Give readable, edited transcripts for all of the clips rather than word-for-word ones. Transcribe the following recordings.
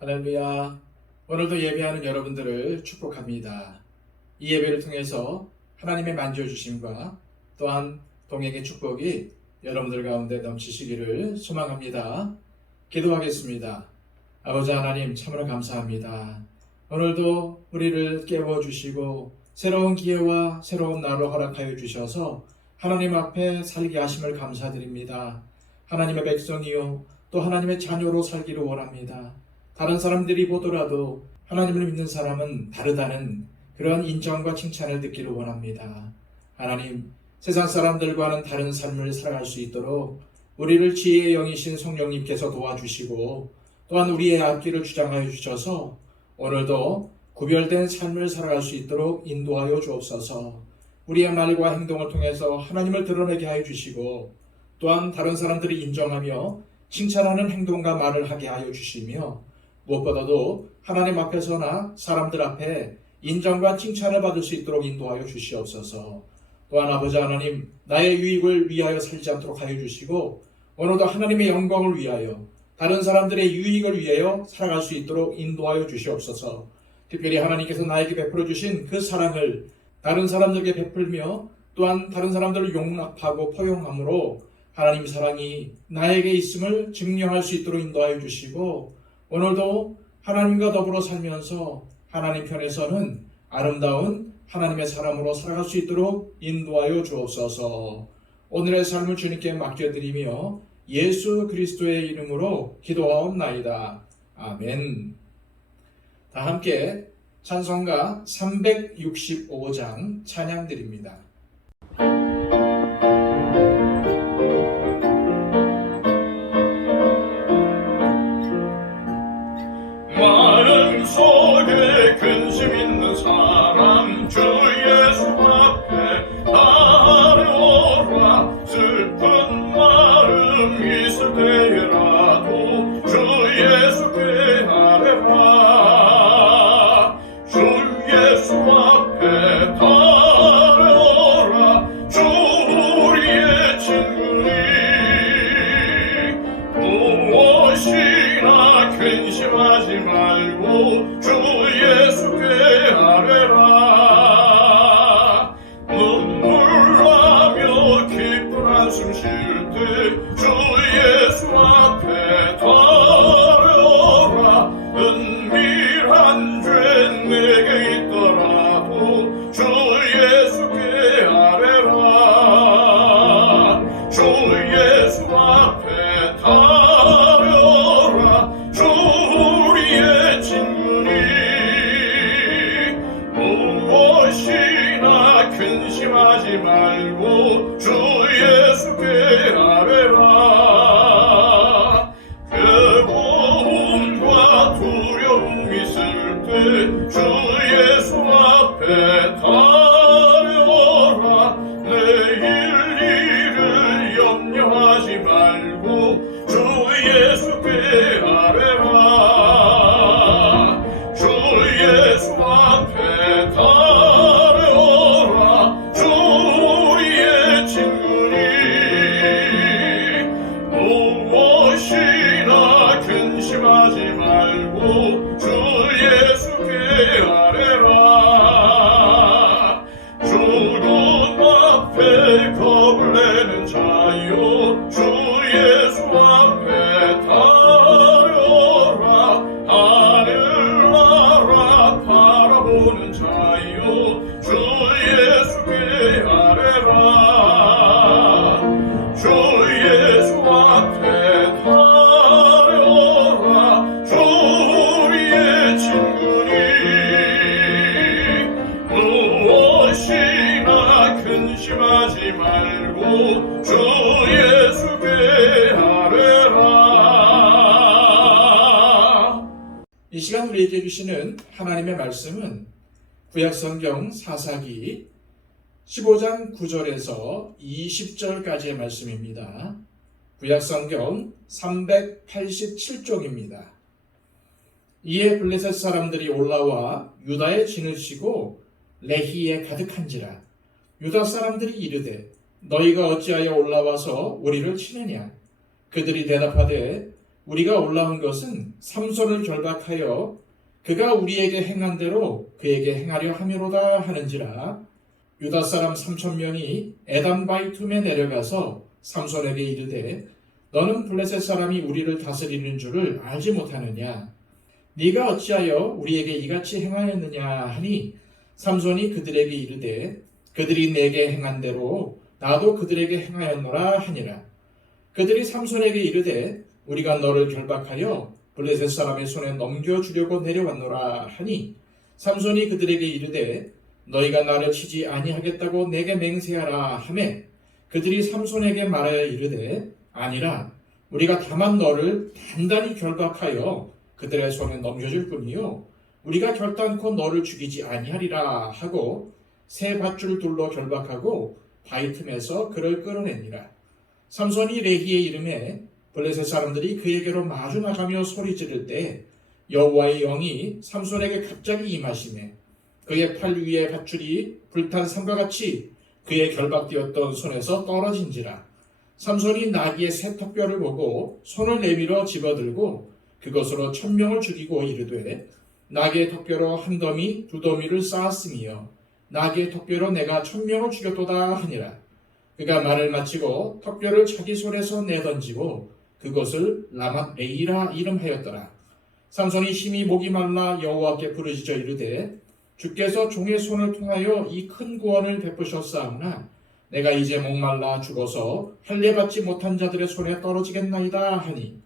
할렐루야. 오늘도 예배하는 여러분들을 축복합니다. 이 예배를 통해서 하나님의 만져주심과 또한 동행의 축복이 여러분들 가운데 넘치시기를 소망합니다. 기도하겠습니다. 아버지 하나님 참으로 감사합니다. 오늘도 우리를 깨워주시고 새로운 기회와 새로운 날을 허락하여 주셔서 하나님 앞에 살게 하심을 감사드립니다. 하나님의 백성이요 또 하나님의 자녀로 살기를 원합니다. 다른 사람들이 보더라도 하나님을 믿는 사람은 다르다는 그런 인정과 칭찬을 듣기를 원합니다. 하나님, 세상 사람들과는 다른 삶을 살아갈 수 있도록 우리를 지혜의 영이신 성령님께서 도와주시고 또한 우리의 앞길을 주장하여 주셔서 오늘도 구별된 삶을 살아갈 수 있도록 인도하여 주옵소서. 우리의 말과 행동을 통해서 하나님을 드러내게 하여 주시고 또한 다른 사람들이 인정하며 칭찬하는 행동과 말을 하게 하여 주시며 무엇보다도 하나님 앞에서나 사람들 앞에 인정과 칭찬을 받을 수 있도록 인도하여 주시옵소서. 또한 아버지 하나님, 나의 유익을 위하여 살지 않도록 하여 주시고 오늘도 하나님의 영광을 위하여 다른 사람들의 유익을 위하여 살아갈 수 있도록 인도하여 주시옵소서. 특별히 하나님께서 나에게 베풀어 주신 그 사랑을 다른 사람들에게 베풀며 또한 다른 사람들을 용납하고 포용함으로 하나님 사랑이 나에게 있음을 증명할 수 있도록 인도하여 주시고 오늘도 하나님과 더불어 살면서 하나님 편에서는 아름다운 하나님의 사람으로 살아갈 수 있도록 인도하여 주옵소서. 오늘의 삶을 주님께 맡겨드리며 예수 그리스도의 이름으로 기도하옵나이다. 아멘. 다 함께 찬송가 365장 찬양드립니다. 마음속에 근심 있는 사람 주 예수 앞에 나아오라. 슬픈 마음 있을 때라도 주 예수께 아뢰라. 주 예수 앞에 나아오라. 주 우리의 친구니 무엇이나 근심하지 말고 주 예수께 아뢰라. 눈물나며 기쁜 한숨 쉴 때 주 예수 앞에 달려라. 은밀한 죄 내게 있더라도 주 예수께 아뢰라. 주 예수 앞에 달려라. 주 우리의 친구니 무엇이나 근심하지 말고 주 예수께 아뢰라. 괴로움과 두려움 있을 때 주 예수 앞에 달려라. 내일 일을 염려하지 말고 주 예수께 아뢰라. 주 예수 앞에 달려라. 주 우리의 친구니 무엇이나 근심하지 말고 주 예수께 아뢰라. 주님 앞에 겁을 내는 자요 주 예수 앞에 달려라. 하늘 나라 바라보는 자요 주 예수께 아뢰라. 주 예수 앞에 달려라. 주 우리의 친구니 무엇이나 근심하지 말고 주 예수께 아뢰라. 이 시간 우리에게 주시는 하나님의 말씀은 구약성경 사사기 15장 9절에서 20절까지의 말씀입니다. 구약성경 387쪽입니다. 이에 블레셋 사람들이 올라와 유다의 진을 치고 레히에 가득한지라. 유다 사람들이 이르되 너희가 어찌하여 올라와서 우리를 치느냐. 그들이 대답하되 우리가 올라온 것은 삼손을 결박하여 그가 우리에게 행한 대로 그에게 행하려 함이로다 하는지라. 유다 사람 3,000명이 에담바이툼에 내려가서 삼손에게 이르되 너는 블레셋 사람이 우리를 다스리는 줄을 알지 못하느냐? 네가 어찌하여 우리에게 이같이 행하였느냐 하니 삼손이 그들에게 이르되 그들이 내게 행한 대로 나도 그들에게 행하였노라 하니라. 그들이 삼손에게 이르되 우리가 너를 결박하여 블레셋 사람의 손에 넘겨주려고 내려왔노라 하니 삼손이 그들에게 이르되 너희가 나를 치지 아니하겠다고 내게 맹세하라 하매 그들이 삼손에게 말하여 이르되 아니라 우리가 다만 너를 단단히 결박하여 그들의 손에 넘겨줄 뿐이요 우리가 결단코 너를 죽이지 아니하리라 하고 새 밧줄 둘로 결박하고 바위 틈에서 그를 끌어내니라. 삼손이 레히의 이름에 블레셋 사람들이 그에게로 마주 나가며 소리 지를 때 여호와의 영이 삼손에게 갑자기 임하시매 그의 팔 위에 밧줄이 불탄 삼과 같이 그의 결박되었던 손에서 떨어진지라. 삼손이 나귀의 새 턱뼈를 보고 손을 내밀어 집어들고 그것으로 1,000명을 죽이고 이르되 나귀의 턱뼈로 한 더미 두 더미를 쌓았으며 나귀의 턱뼈로 내가 1,000명을 죽였도다 하니라. 그가 말을 마치고 턱뼈를 자기 손에서 내던지고 그것을 라맛 레이라 이름하였더라. 삼손이 심히 목이 말라 여호와께 부르짖어 이르되 주께서 종의 손을 통하여 이 큰 구원을 베푸셨사오나 내가 이제 목말라 죽어서 할례받지 못한 자들의 손에 떨어지겠나이다 하니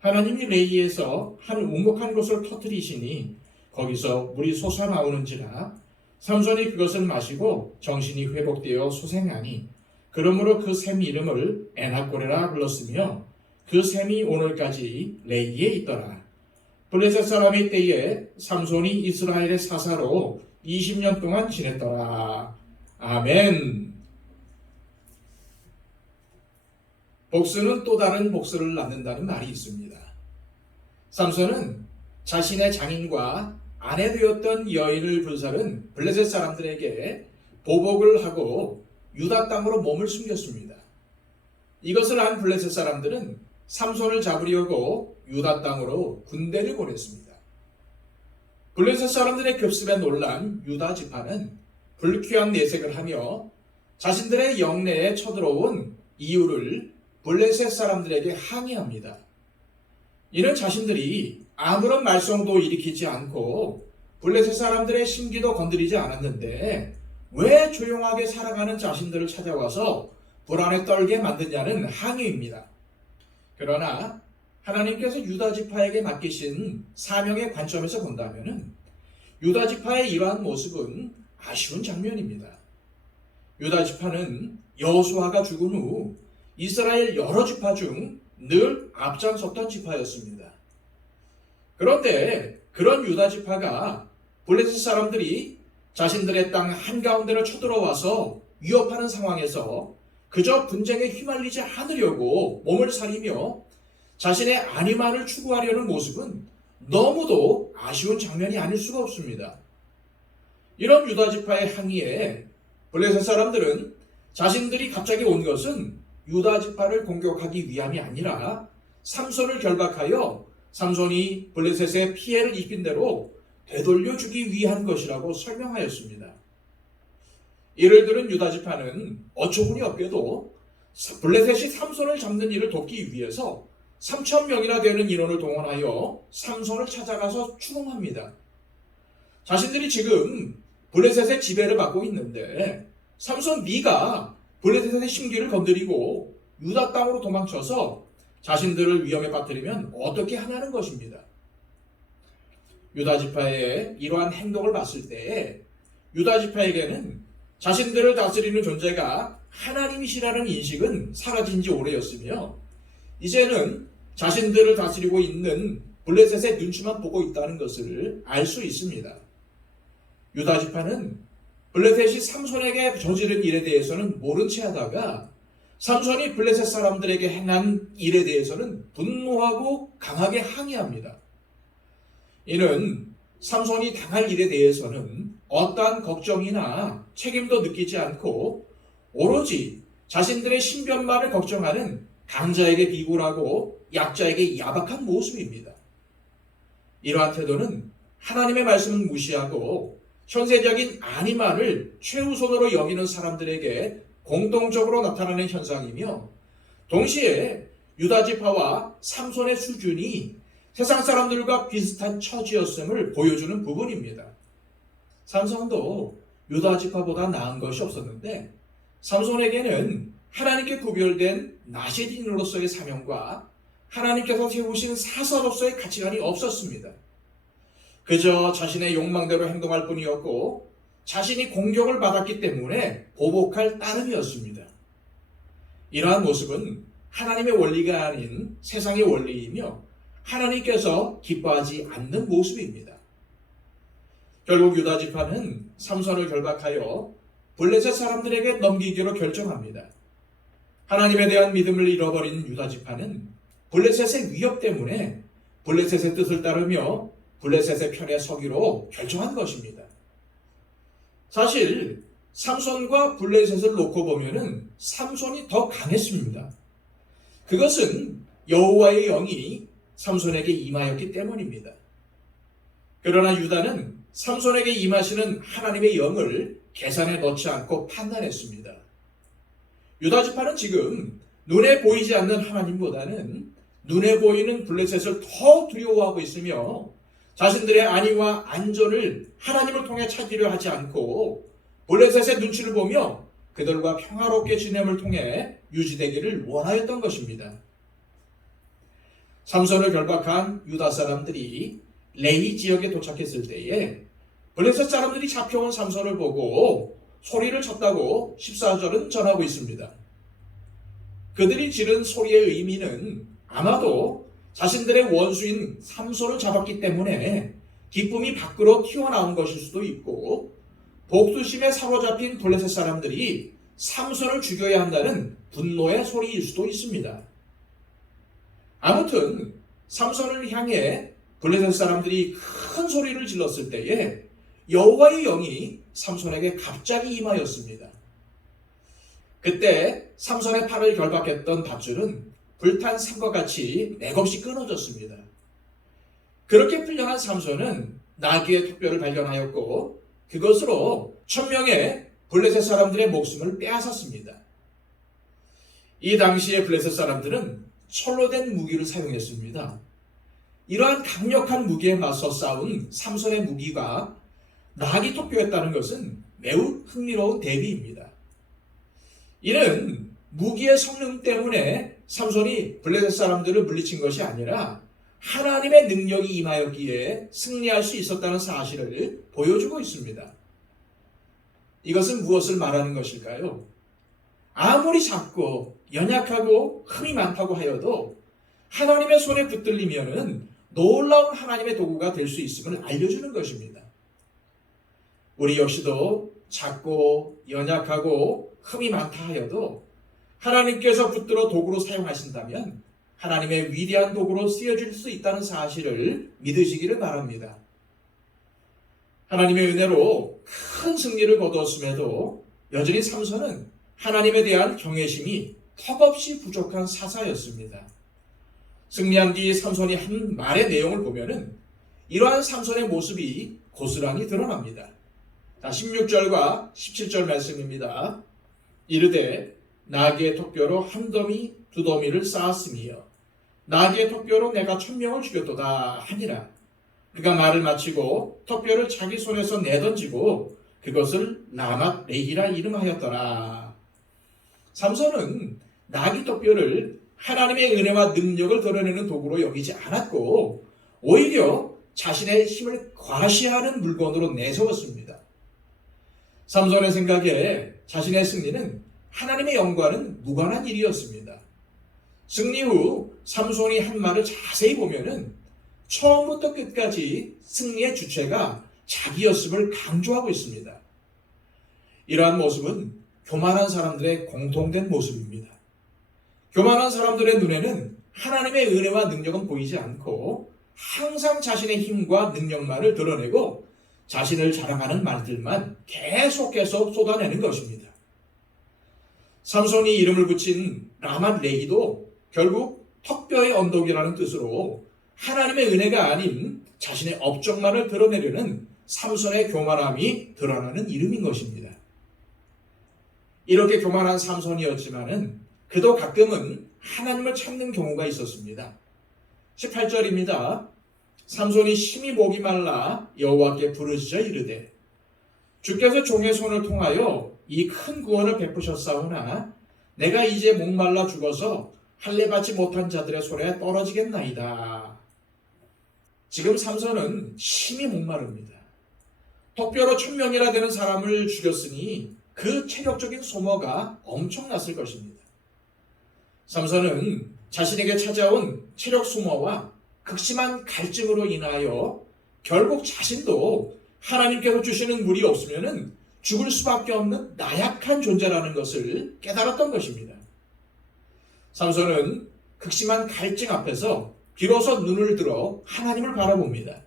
하나님이 레이에서 한 우묵한 곳을 터뜨리시니 거기서 물이 솟아나오는지라. 삼손이 그것을 마시고 정신이 회복되어 소생하니 그러므로 그 샘 이름을 에나꼬레라 불렀으며 그 샘이 오늘까지 레이에 있더라. 블레셋 사람의 때에 삼손이 이스라엘의 사사로 20년 동안 지냈더라. 아멘. 복수는 또 다른 복수를 낳는다는 말이 있습니다. 삼손은 자신의 장인과 아내 되었던 여인을 불살은 블레셋 사람들에게 보복을 하고 유다 땅으로 몸을 숨겼습니다. 이것을 안 블레셋 사람들은 삼손을 잡으려고 유다 땅으로 군대를 보냈습니다. 블레셋 사람들의 급습에 놀란 유다 지파는 불쾌한 내색을 하며 자신들의 영내에 쳐들어온 이유를 블레셋 사람들에게 항의합니다. 이는 자신들이 아무런 말썽도 일으키지 않고 블레셋 사람들의 심기도 건드리지 않았는데 왜 조용하게 살아가는 자신들을 찾아와서 불안에 떨게 만드냐는 항의입니다. 그러나 하나님께서 유다 지파에게 맡기신 사명의 관점에서 본다면 유다 지파의 이러한 모습은 아쉬운 장면입니다. 유다 지파는 여호수아가 죽은 후 이스라엘 여러 지파 중 늘 앞장섰던 지파였습니다. 그런데 그런 유다 지파가 블레셋 사람들이 자신들의 땅 한가운데로 쳐들어와서 위협하는 상황에서 그저 분쟁에 휘말리지 않으려고 몸을 사리며 자신의 안위만을 추구하려는 모습은 너무도 아쉬운 장면이 아닐 수가 없습니다. 이런 유다 지파의 항의에 블레셋 사람들은 자신들이 갑자기 온 것은 유다 지파를 공격하기 위함이 아니라 삼손을 결박하여 삼손이 블레셋에 피해를 입힌 대로 되돌려주기 위한 것이라고 설명하였습니다. 이를 들은 유다 지파는 어처구니 없게도 블레셋이 삼손을 잡는 일을 돕기 위해서 3,000명이나 되는 인원을 동원하여 삼손을 찾아가서 추궁합니다. 자신들이 지금 블레셋의 지배를 받고 있는데 삼손 네가 블레셋의 심기를 건드리고 유다 땅으로 도망쳐서 자신들을 위험에 빠뜨리면 어떻게 하냐는 것입니다. 유다 지파의 이러한 행동을 봤을 때 유다 지파에게는 자신들을 다스리는 존재가 하나님이시라는 인식은 사라진 지 오래였으며 이제는 자신들을 다스리고 있는 블레셋의 눈치만 보고 있다는 것을 알 수 있습니다. 유다 지파는 블레셋이 삼손에게 저지른 일에 대해서는 모른 채 하다가 삼손이 블레셋 사람들에게 행한 일에 대해서는 분노하고 강하게 항의합니다. 이는 삼손이 당할 일에 대해서는 어떠한 걱정이나 책임도 느끼지 않고 오로지 자신들의 신변만을 걱정하는 강자에게 비굴하고 약자에게 야박한 모습입니다. 이러한 태도는 하나님의 말씀을 무시하고 현세적인 안위만을 최우선으로 여기는 사람들에게 공통적으로 나타나는 현상이며, 동시에 유다지파와 삼손의 수준이 세상 사람들과 비슷한 처지였음을 보여주는 부분입니다. 삼손도 유다지파보다 나은 것이 없었는데, 삼손에게는 하나님께 구별된 나시딘으로서의 사명과 하나님께서 세우신 사사로서의 가치관이 없었습니다. 그저 자신의 욕망대로 행동할 뿐이었고, 자신이 공격을 받았기 때문에 보복할 따름이었습니다. 이러한 모습은 하나님의 원리가 아닌 세상의 원리이며 하나님께서 기뻐하지 않는 모습입니다. 결국 유다지파는 삼손을 결박하여 블레셋 사람들에게 넘기기로 결정합니다. 하나님에 대한 믿음을 잃어버린 유다지파는 블레셋의 위협 때문에 블레셋의 뜻을 따르며 블레셋의 편에 서기로 결정한 것입니다. 사실 삼손과 블레셋을 놓고 보면은 삼손이 더 강했습니다. 그것은 여호와의 영이 삼손에게 임하였기 때문입니다. 그러나 유다는 삼손에게 임하시는 하나님의 영을 계산에 넣지 않고 판단했습니다. 유다 지파는 지금 눈에 보이지 않는 하나님보다는 눈에 보이는 블레셋을 더 두려워하고 있으며, 자신들의 안위와 안전을 하나님을 통해 찾으려 하지 않고 블레셋의 눈치를 보며 그들과 평화롭게 지냄을 통해 유지되기를 원하였던 것입니다. 삼손을 결박한 유다 사람들이 레위 지역에 도착했을 때에 블레셋 사람들이 잡혀온 삼손을 보고 소리를 쳤다고 14절은 전하고 있습니다. 그들이 지른 소리의 의미는 아마도 자신들의 원수인 삼손을 잡았기 때문에 기쁨이 밖으로 튀어나온 것일 수도 있고, 복수심에 사로잡힌 블레셋 사람들이 삼손을 죽여야 한다는 분노의 소리일 수도 있습니다. 아무튼 삼손을 향해 블레셋 사람들이 큰 소리를 질렀을 때에 여호와의 영이 삼손에게 갑자기 임하였습니다. 그때 삼손의 팔을 결박했던 밧줄은 불탄 샘과 같이 맥없이 끊어졌습니다. 그렇게 풀려난 삼손은 나귀의 턱뼈를 발견하였고 그것으로 1000명의 블레셋 사람들의 목숨을 빼앗았습니다. 이 당시에 블레셋 사람들은 철로 된 무기를 사용했습니다. 이러한 강력한 무기에 맞서 싸운 삼손의 무기가 나귀 턱뼈였다는 것은 매우 흥미로운 대비입니다. 이는 무기의 성능 때문에 삼손이 블레셋 사람들을 물리친 것이 아니라 하나님의 능력이 임하였기에 승리할 수 있었다는 사실을 보여주고 있습니다. 이것은 무엇을 말하는 것일까요? 아무리 작고 연약하고 흠이 많다고 하여도 하나님의 손에 붙들리면은 놀라운 하나님의 도구가 될 수 있음을 알려주는 것입니다. 우리 역시도 작고 연약하고 흠이 많다 하여도 하나님께서 붙들어 도구로 사용하신다면 하나님의 위대한 도구로 쓰여질 수 있다는 사실을 믿으시기를 바랍니다. 하나님의 은혜로 큰 승리를 거두었음에도 여전히 삼손은 하나님에 대한 경외심이 턱없이 부족한 사사였습니다. 승리한 뒤 삼손이 한 말의 내용을 보면은 이러한 삼손의 모습이 고스란히 드러납니다. 16절과 17절 말씀입니다. 이르되 나귀의 턱뼈로 한 더미 두 더미를 쌓았으며 나귀의 턱뼈로 내가 1000명을 죽였도다 하니라. 그가 말을 마치고 턱뼈를 자기 손에서 내던지고 그것을 라맛 레히라 이름하였더라. 삼손은 나귀 턱뼈를 하나님의 은혜와 능력을 드러내는 도구로 여기지 않았고 오히려 자신의 힘을 과시하는 물건으로 내세웠습니다. 삼손의 생각에 자신의 승리는 하나님의 영과는 무관한 일이었습니다. 승리 후 삼손이 한 말을 자세히 보면은 처음부터 끝까지 승리의 주체가 자기였음을 강조하고 있습니다. 이러한 모습은 교만한 사람들의 공통된 모습입니다. 교만한 사람들의 눈에는 하나님의 은혜와 능력은 보이지 않고 항상 자신의 힘과 능력만을 드러내고 자신을 자랑하는 말들만 계속해서 쏟아내는 것입니다. 삼손이 이름을 붙인 라맛 레히도 결국 턱뼈의 언덕이라는 뜻으로 하나님의 은혜가 아닌 자신의 업적만을 드러내려는 삼손의 교만함이 드러나는 이름인 것입니다. 이렇게 교만한 삼손이었지만은 그도 가끔은 하나님을 찾는 경우가 있었습니다. 18절입니다. 삼손이 심히 목이 말라 여호와께 부르짖어 이르되 주께서 종의 손을 통하여 이 큰 구원을 베푸셨사오나 내가 이제 목말라 죽어서 할례 받지 못한 자들의 손에 떨어지겠나이다. 지금 삼손은 심히 목마릅니다. 턱뼈로 1000명이나 되는 사람을 죽였으니 그 체력적인 소모가 엄청났을 것입니다. 삼손은 자신에게 찾아온 체력 소모와 극심한 갈증으로 인하여 결국 자신도 하나님께서 주시는 물이 없으면 죽을 수밖에 없는 나약한 존재라는 것을 깨달았던 것입니다. 삼손은 극심한 갈증 앞에서 비로소 눈을 들어 하나님을 바라봅니다.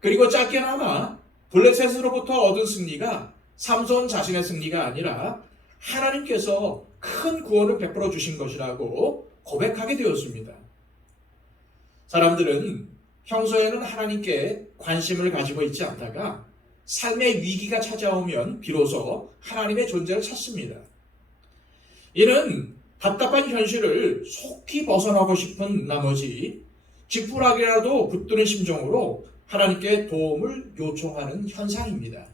그리고 짧게나마 블레셋으로부터 얻은 승리가 삼손 자신의 승리가 아니라 하나님께서 큰 구원을 베풀어 주신 것이라고 고백하게 되었습니다. 사람들은 평소에는 하나님께 관심을 가지고 있지 않다가 삶의 위기가 찾아오면 비로소 하나님의 존재를 찾습니다. 이는 답답한 현실을 속히 벗어나고 싶은 나머지 지푸라기라도 붙드는 심정으로 하나님께 도움을 요청하는 현상입니다.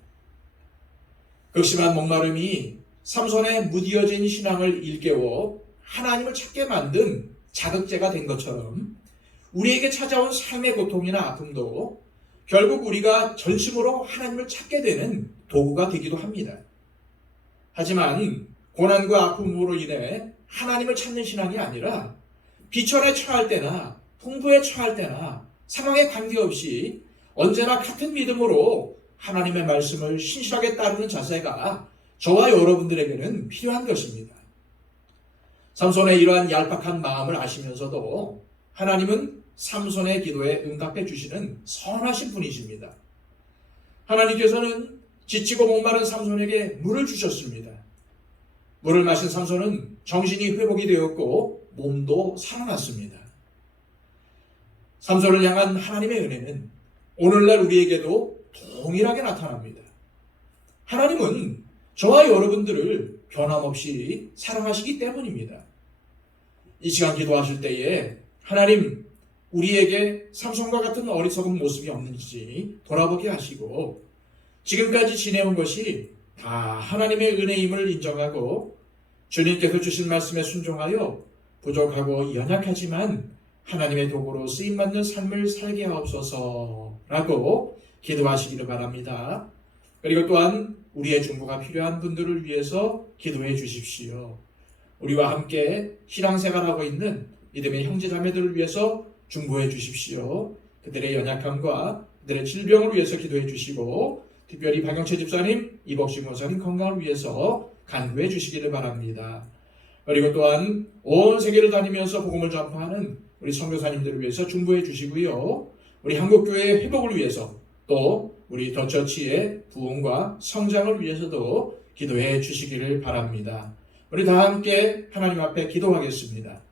극심한 목마름이 삼손의 무디어진 신앙을 일깨워 하나님을 찾게 만든 자극제가 된 것처럼 우리에게 찾아온 삶의 고통이나 아픔도 결국 우리가 전심으로 하나님을 찾게 되는 도구가 되기도 합니다. 하지만 고난과 아픔으로 인해 하나님을 찾는 신앙이 아니라 비천에 처할 때나 풍부에 처할 때나 상황에 관계없이 언제나 같은 믿음으로 하나님의 말씀을 신실하게 따르는 자세가 저와 여러분들에게는 필요한 것입니다. 삼손의 이러한 얄팍한 마음을 아시면서도 하나님은 삼손의 기도에 응답해 주시는 선하신 분이십니다. 하나님께서는 지치고 목마른 삼손에게 물을 주셨습니다. 물을 마신 삼손은 정신이 회복이 되었고 몸도 살아났습니다. 삼손을 향한 하나님의 은혜는 오늘날 우리에게도 동일하게 나타납니다. 하나님은 저와 여러분들을 변함없이 사랑하시기 때문입니다. 이 시간 기도하실 때에 하나님 우리에게 삼손과 같은 어리석은 모습이 없는지 돌아보게 하시고 지금까지 지내온 것이 다 하나님의 은혜임을 인정하고 주님께서 주신 말씀에 순종하여 부족하고 연약하지만 하나님의 도구로 쓰임받는 삶을 살게 하옵소서라고 기도하시기를 바랍니다. 그리고 또한 우리의 중보가 필요한 분들을 위해서 기도해 주십시오. 우리와 함께 신앙생활하고 있는 믿음의 형제자매들을 위해서 중보해 주십시오. 그들의 연약함과 그들의 질병을 위해서 기도해 주시고 특별히 박영채 집사님, 이복식 목사님 건강을 위해서 간구해 주시기를 바랍니다. 그리고 또한 온 세계를 다니면서 복음을 전파하는 우리 선교사님들을 위해서 중보해 주시고요. 우리 한국교회의 회복을 위해서 또 우리 더처치의 부흥과 성장을 위해서도 기도해 주시기를 바랍니다. 우리 다 함께 하나님 앞에 기도하겠습니다.